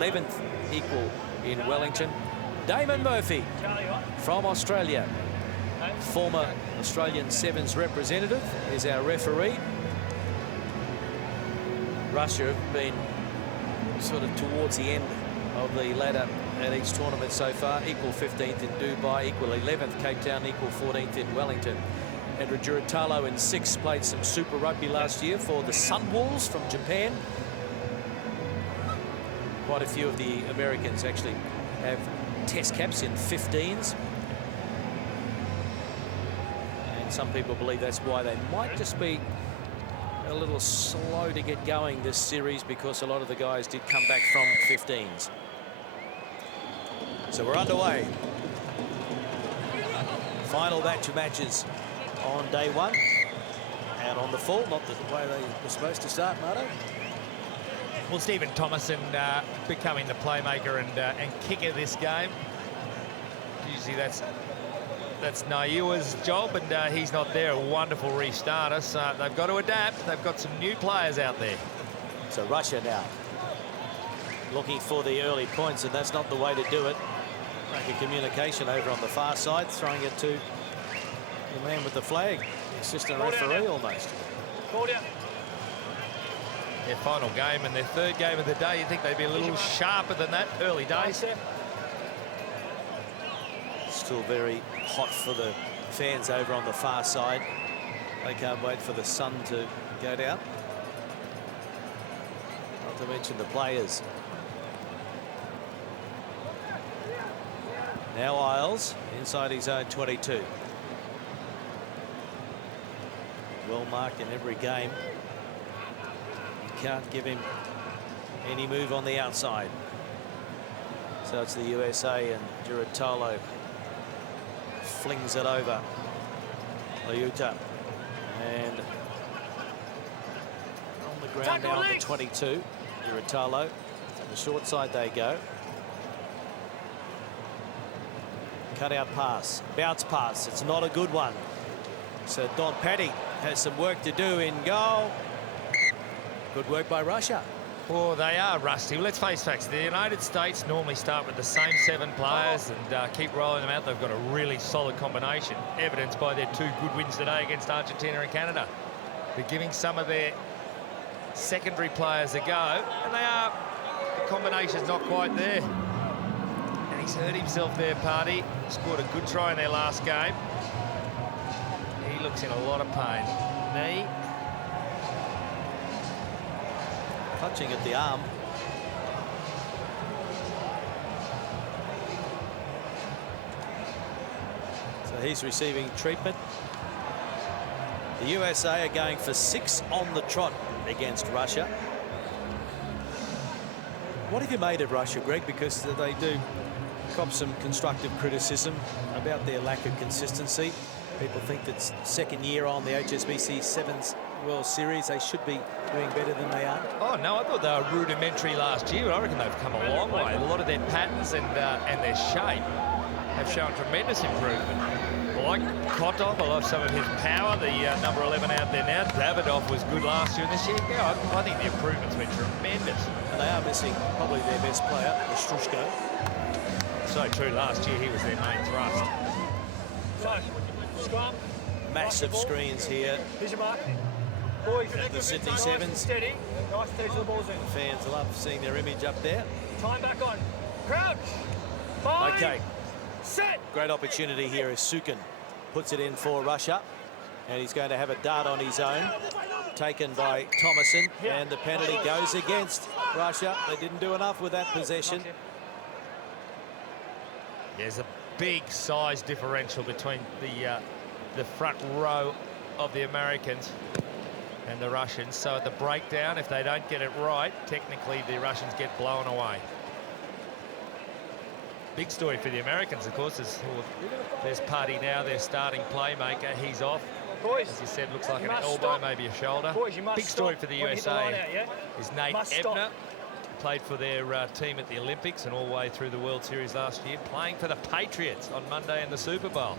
11th equal in Wellington. Damon Murphy from Australia, former Australian Sevens representative, is our referee. Russia have been sort of towards the end of the ladder at each tournament so far. Equal 15th in Dubai, equal 11th Cape Town, equal 14th in Wellington. Andrew Juratalo in 6th, played some Super Rugby last year for the Sunwolves from Japan. Quite a few of the Americans actually have test caps in 15s. And some people believe that's why they might just be a little slow to get going this series, because a lot of the guys did come back from 15s. So we're underway. Final batch of matches on day one. And on the full, not the way they were supposed to start, Marto. Well, Stephen Thomason becoming the playmaker and kicker this game. Usually that's Naiua's job, and he's not there. A wonderful restarter, so they've got to adapt. They've got some new players out there. So Russia now looking for the early points, and that's not the way to do it. Lack of communication over on the far side, throwing it to the man with the flag, assistant referee almost. Their final game and their third game of the day. You'd think they'd be a little sharper than that early days. Still very hot for the fans over on the far side. They can't wait for the sun to go down. Not to mention the players. Now Isles inside his own 22. Well marked in every game. You can't give him any move on the outside. So it's the USA, and Juratalo flings it over. Liuta, and on the ground now on the 22. Juratalo, to the short side they go. Cut out pass, bounce pass, it's not a good one. So Don Paddy has some work to do in goal. Good work by Russia. Well, they are rusty. Well, let's face facts. The United States normally start with the same 7 players and keep rolling them out. They've got a really solid combination, evidenced by their 2 good wins today against Argentina and Canada. They're giving some of their secondary players a go, and the combination's not quite there. And he's hurt himself there, Party. Scored a good try in their last game. He looks in a lot of pain. Knee. Touching at the arm. So he's receiving treatment. The USA are going for 6 on the trot against Russia. What have you made of Russia, Greg? Because they do cop some constructive criticism about their lack of consistency. People think that second year on the HSBC Sevens World Series, they should be doing better than they are. Oh no, I thought they were rudimentary last year, but I reckon they've come a long way. A lot of their patterns and their shape have shown tremendous improvement. I like Kotov, I love some of his power, the number 11 out there now. Davidoff was good last year, and this year, yeah, I think the improvement's been tremendous. And they are missing probably their best player, Strushko. So true, last year he was their main thrust. Scrum. Massive screens here. Here's your mark. Boys, the Sydney Sevens. Steady. Nice, steady to the balls in. Fans love seeing their image up there. Time back on. Crouch. Five. Okay. Set. Great opportunity here as Sukin puts it in for Russia. And he's going to have a dart on his own. Taken by Thomason. And the penalty goes against Russia. They didn't do enough with that possession. There's a big size differential between the front row of the Americans and the Russians. So at the breakdown, if they don't get it right, technically the Russians get blown away. Big story for the Americans, of course, is there's Party now, their starting playmaker. He's off. Boys, as you said, looks like an elbow, maybe a shoulder. Boys, big story for the USA is Nate Ebner. Stop. Played for their team at the Olympics and all the way through the World Series last year, playing for the Patriots on Monday in the Super Bowl.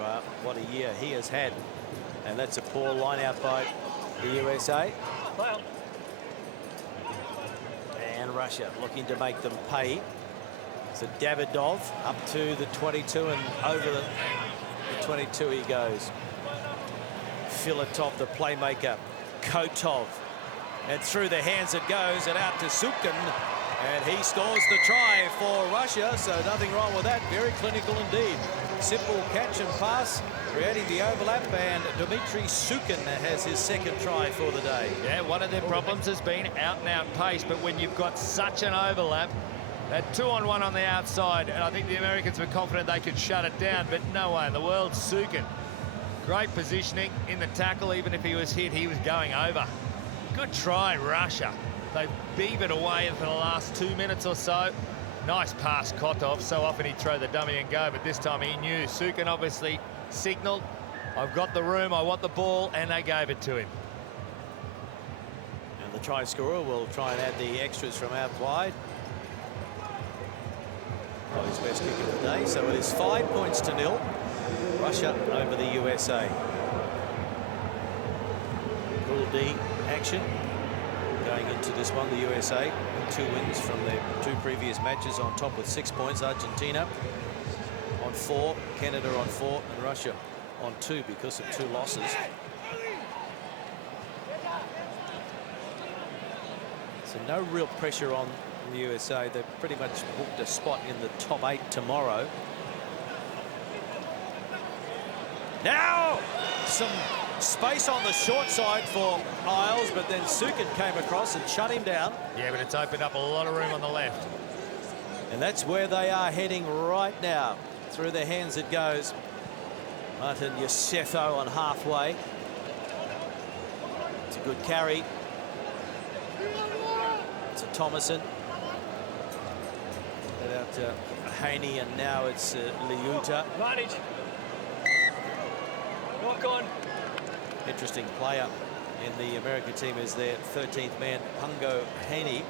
Well, what a year he has had. And that's a poor line out by the USA. Well. And Russia looking to make them pay. So Davidov up to the 22 and over the 22 he goes. Filatov, the playmaker. Kotov. And through the hands it goes and out to Sukin. And he scores the try for Russia, so nothing wrong with that. Very clinical indeed. Simple catch and pass, creating the overlap, and Dmitry Sukin has his second try for the day. Yeah, one of their problems has been out-and-out pace, but when you've got such an overlap, that 2-on-1 on the outside, and I think the Americans were confident they could shut it down, but no way in the world. Sukin, great positioning in the tackle. Even if he was hit, he was going over. Good try, Russia. They've beavered away for the last 2 minutes or so. Nice pass, Kotov. So often he'd throw the dummy and go, but this time he knew. Sukin obviously signalled, I've got the room, I want the ball, and they gave it to him. And the try scorer will try and add the extras from out wide. Oh, his best kick of the day. So it is 5-0. Russia over the USA. Pool D action. Going into this one, the USA, 2 wins from their 2 previous matches, on top with 6 points. Argentina on 4, Canada on 4, and Russia on 2 because of 2 losses. So no real pressure on the USA. They've pretty much booked a spot in the top 8 tomorrow. Now some space on the short side for Isles, but then Sukin came across and shut him down. Yeah, but it's opened up a lot of room on the left. And that's where they are heading right now. Through their hands it goes. Martin Yosefo on halfway. It's a good carry. It's a Thomason. Get out to Haney, and now it's Liuta. Advantage. Knock on. Interesting player in the American team is their 13th man, Pungo Haney.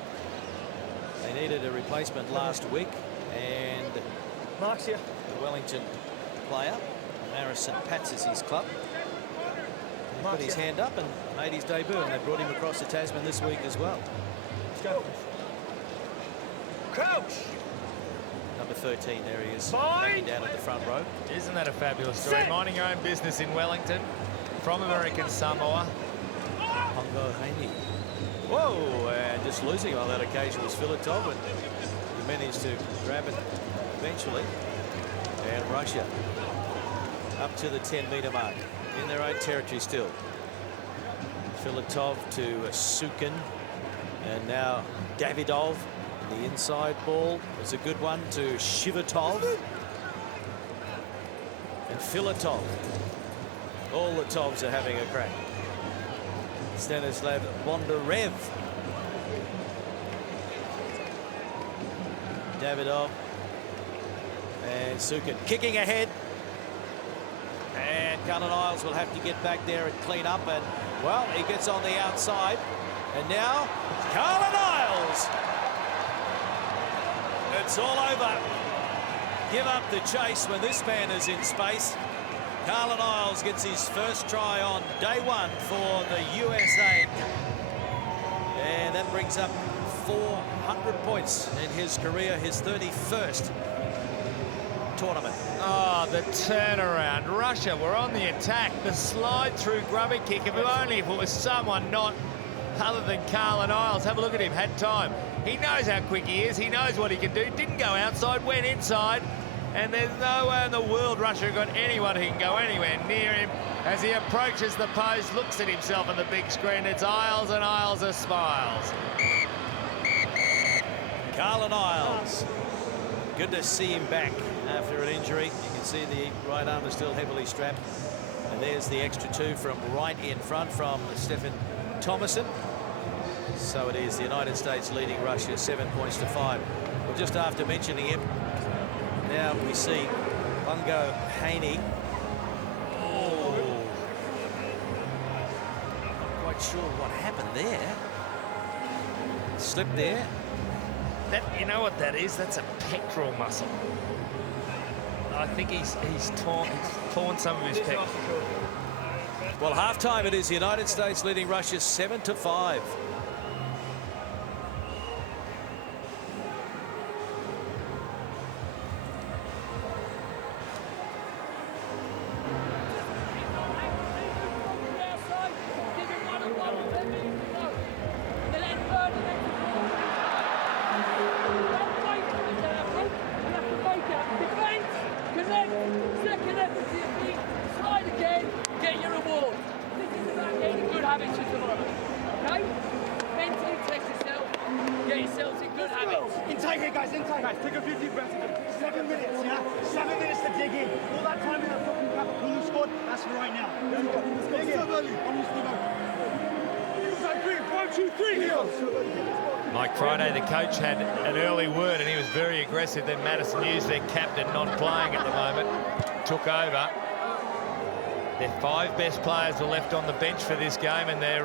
They needed a replacement last week, and Mark's here. the Wellington player, Maris St. Pat's is his club. He put his hand up and made his debut, and they brought him across to Tasman this week as well. Let's go. Crouch. Number 13, there he is, Fine. banging down at the front row. Isn't that a fabulous story? Sit. Minding your own business in Wellington, from American Samoa. Pungo Haney. Whoa, and just losing on that occasion was Filatov, and he managed to grab it eventually. And Russia up to the 10-metre mark in their own territory still. Filatov to Sukin, and now Davidov. The inside ball was a good one to Shivatov. And Filatov. All the Tovs are having a crack. Stanislav Bondarev. Davidov. And Sukin kicking ahead. And Cullen Isles will have to get back there and clean up. And, well, he gets on the outside. And now, Cullen Isles. It's all over. Give up the chase when this man is in space. Cullen Isles gets his first try on day 1 for the USA. And that brings up 400 points in his career, his 31st tournament. Oh, the turnaround. Russia were on the attack. The slide through grubber kick. If it was someone not other than Cullen Isles. Have a look at him. Had time. He knows how quick he is. He knows what he can do. Didn't go outside, went inside. And there's no way in the world Russia got anyone who can go anywhere near him. As he approaches the post, looks at himself on the big screen. It's Isles, and Isles are smiles. Cullen Isles. Good to see him back after an injury. You can see the right arm is still heavily strapped. And there's the extra 2 from right in front from Stephen Thomason. So it is the United States leading Russia 7-5. Well, just after mentioning him, now we see Pungo Haney. Oh, not quite sure what happened there. Slipped there. That, you know what that is? That's a pectoral muscle. I think he's torn some of his pec. Well, halftime it is the United States leading Russia 7-5. Inside here, guys, inside. Guys, take a few deep breaths. 7 minutes, yeah? 7 minutes to dig in. All that time in that fucking gap when you scored, that's for right now. Let's go. Dig in. One, two, three. Mike Friday, the coach, had an early word and he was very aggressive. Then Madison Hughes, their captain, not playing at the moment, took over. Their 5 best players were left on the bench for this game and they're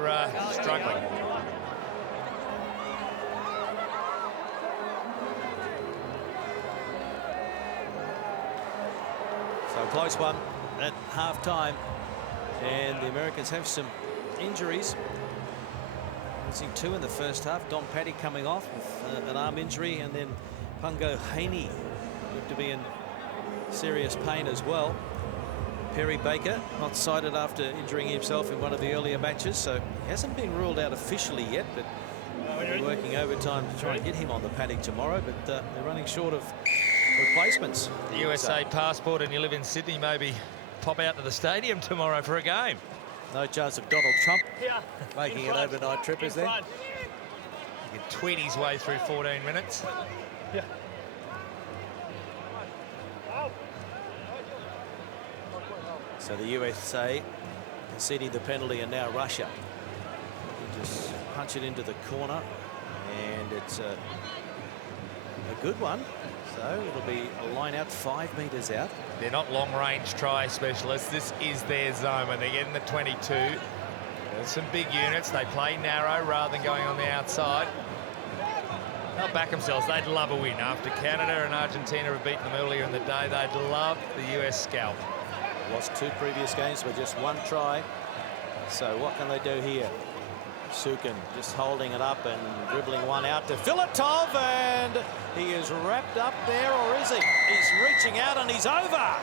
struggling. So a close one at half-time. And the Americans have some injuries. Missing 2 in the first half. Don Paddy coming off with an arm injury, and then Pungo Haney looked to be in serious pain as well. Perry Baker not sighted after injuring himself in one of the earlier matches, so he hasn't been ruled out officially yet, but they're working overtime to try and get him on the paddock tomorrow, but they're running short of replacements. The USA passport and you live in Sydney, maybe pop out to the stadium tomorrow for a game. No chance of Donald Trump making an overnight trip, is there? He can tweet his way through 14 minutes. Yeah. So the USA conceding the penalty, and now Russia. They just punch it into the corner, and it's a good one. So it'll be a line out 5 metres out. They're not long-range try specialists. This is their zone when they get in the 22. There's some big units. They play narrow rather than going on the outside. They'll back themselves. They'd love a win. After Canada and Argentina have beaten them earlier in the day, they'd love the US scalp. Lost 2 previous games with just 1 try. So what can they do here? Sukin just holding it up and dribbling one out to Filatov, and he is wrapped up there, or is he? He's reaching out and he's over.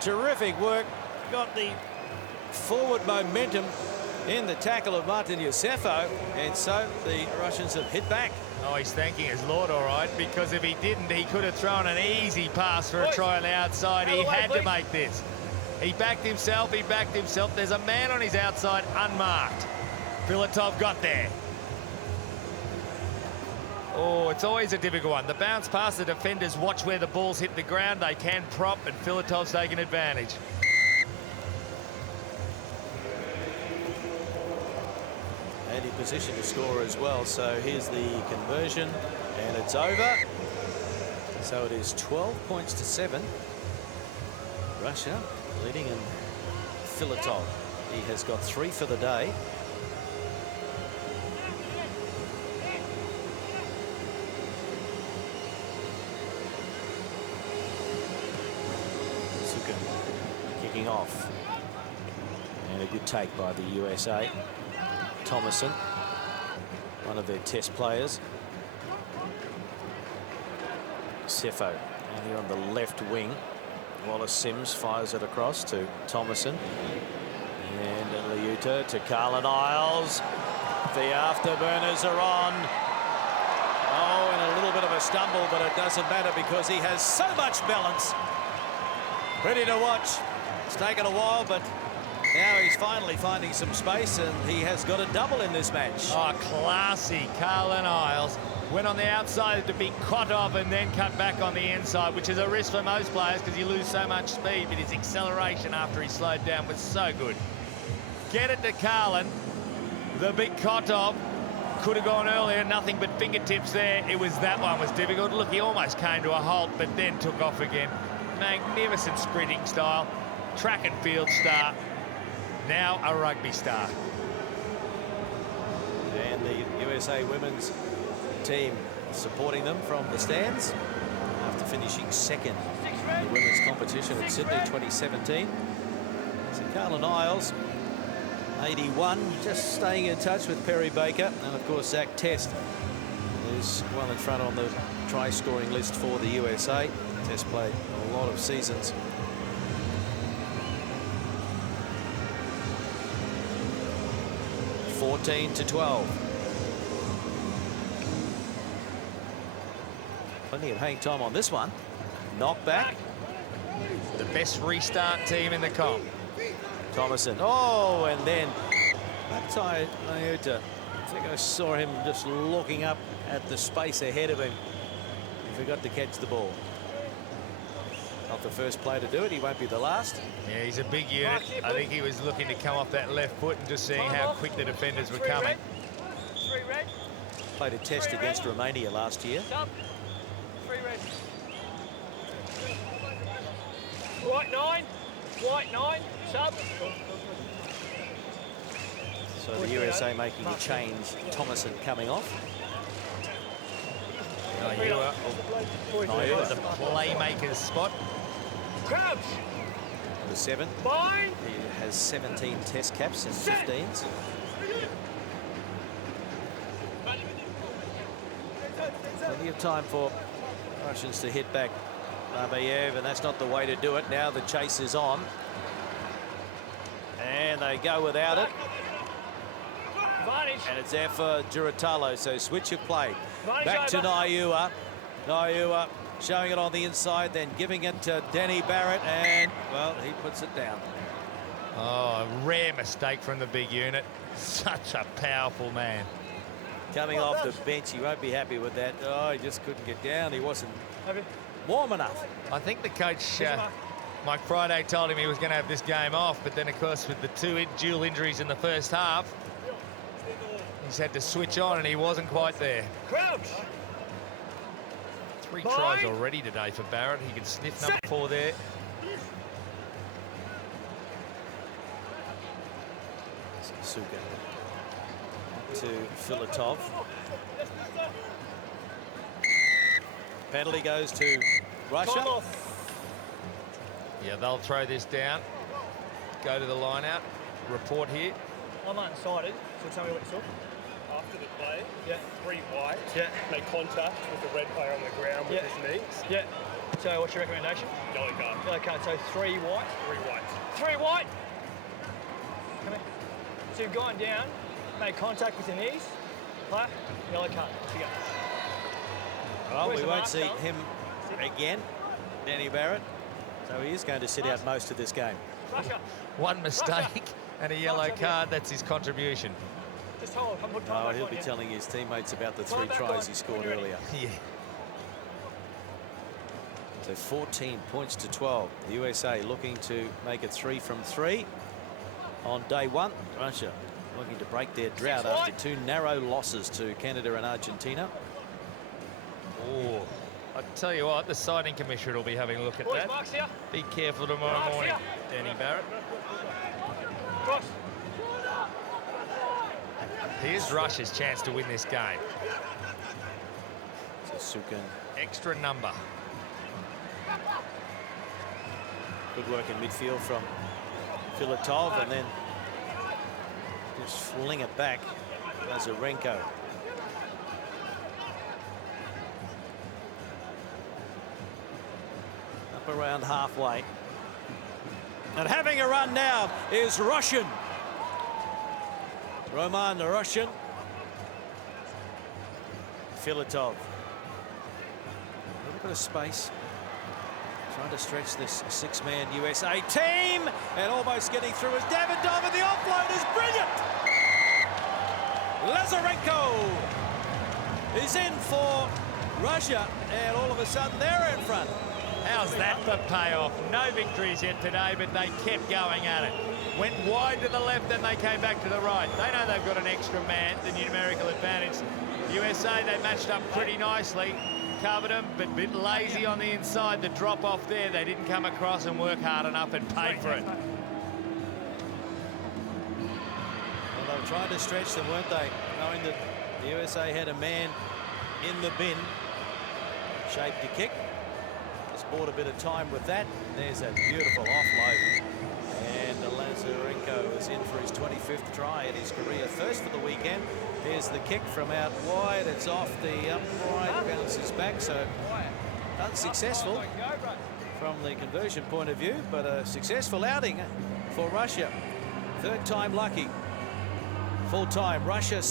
Terrific work. Got the forward momentum in the tackle of Martin Yosefo, and so the Russians have hit back. Oh, he's thanking his Lord, all right, because if he didn't, he could have thrown an easy pass for a try on the outside. He had to make this. He backed himself, There's a man on his outside unmarked. Filatov got there. Oh, it's always a difficult one. The bounce past the defenders, watch where the balls hit the ground. They can prop, and Filatov's taking advantage. And in position to score as well. So here's the conversion, and it's over. So it is 12 points to 7. Russia leading, and Filatov, he has got 3 for the day. Sukin kicking off, and a good take by the USA. Thomason, one of their test players. Sefo, and here on the left wing. Wallace Sims fires it across to Thomason. And Liuta to Carlin Isles. The afterburners are on. Oh, and a little bit of a stumble, but it doesn't matter because he has so much balance. Pretty to watch. It's taken a while, but now he's finally finding some space, and he has got a double in this match. Oh, classy. Carlin Isles went on the outside to be cut off and then cut back on the inside, which is a risk for most players because you lose so much speed, but his acceleration after he slowed down was so good. Get it to Carlin. The big Kotov could have gone earlier, nothing but fingertips there. It was that one was difficult. Look, he almost came to a halt, but then took off again. Magnificent sprinting style. Track and field star. Now a rugby star. And the USA women's team supporting them from the stands after finishing second in the women's competition at Sydney 2017. So Carlin Isles, 81, just staying in touch with Perry Baker, and of course Zach Test is well in front on the try scoring list for the USA. Test played a lot of seasons. (14-12). Plenty of hang time on this one. Knock back. The best restart team in the comp. Thomason. Oh, and then Matai Liuta. I think I saw him just looking up at the space ahead of him. He forgot to catch the ball. Not the first player to do it. He won't be the last. Yeah, he's a big unit. I think he was looking to come off that left foot and just seeing how quick the defenders were coming. Played a test against Romania last year. White 9. White 9. Sub. So the USA making a change. Thomason coming off. Naua. The playmaker's spot. Crouch. The 7. Fine. He has 17 test caps and 15s. Plenty of time for Russians to hit back Babayev, and that's not the way to do it. Now the chase is on. And they go without it. And it's there for Giratalo, so switch of play. Back to Naua. Naua showing it on the inside, then giving it to Danny Barrett, and, well, he puts it down. Oh, a rare mistake from the big unit. Such a powerful man. Coming off the bench, he won't be happy with that. Oh, he just couldn't get down. He wasn't warm enough. I think the coach, Mike Friday, told him he was going to have this game off, but then, of course, with the two dual injuries in the first half, he's had to switch on, and he wasn't quite there. Crouch. 3 tries already today for Barrett. He could sniff number 4 there. Suga to Filatov. Penalty goes to Russia. Yeah, they'll throw this down. Go to the line out. Report here. I'm unsighted, so tell me what you saw. After the play, Yeah. 3 white, Yeah. make contact with the red player on the ground with his knees. Yeah. So what's your recommendation? Yellow card. Yellow card, so 3 white. 3 white. 3 white. Come here. So you've gone down, made contact with your knees. Player, yellow card. Off you go. Well, Where's we the won't mark, see Carl? him again, Danny Barrett. So he is going to sit out most of this game. Russia. One mistake and a yellow card. That's his contribution. Just hold. Put Oh, back he'll on, be yeah. telling his teammates about the Throw 3 it back tries on he scored when you're ready. earlier. Yeah. So 14 points to 12. The USA looking to make it 3 from 3 on day 1. Russia looking to break their drought after 2 narrow losses to Canada and Argentina. Oh, I tell you what, the sighting commissioner will be having a look at Boys, that. marks here. Be careful tomorrow Marks morning, here. Danny Barrett. Cross. Here's Russia's chance to win this game. So Sukin, Extra number. good work in midfield from Filatov, and then just fling it back. Lazarenko. Up around halfway. And having a run now is Russian. Roman the Russian. Filatov. A little bit of space. Trying to stretch this 6-man USA team, and almost getting through is Davidov, and the offload is brilliant. Lazarenko is in for Russia, and all of a sudden they're in front. How's that for payoff? No victories yet today, but they kept going at it. Went wide to the left, then they came back to the right. They know they've got an extra man, the numerical advantage. USA, they matched up pretty nicely. Covered them, but a bit lazy on the inside. The drop off there, they didn't come across and work hard enough and paid for it. Well, they were trying to stretch them, weren't they? Knowing that the USA had a man in the bin, shaped to kick. Just bought a bit of time with that. There's a beautiful offload. And Lazarenko is in for his 25th try in his career, first for the weekend. Here's the kick from out wide. It's off the upright, bounces back. So unsuccessful from the conversion point of view, but a successful outing for Russia. 3rd time lucky. Full time, Russia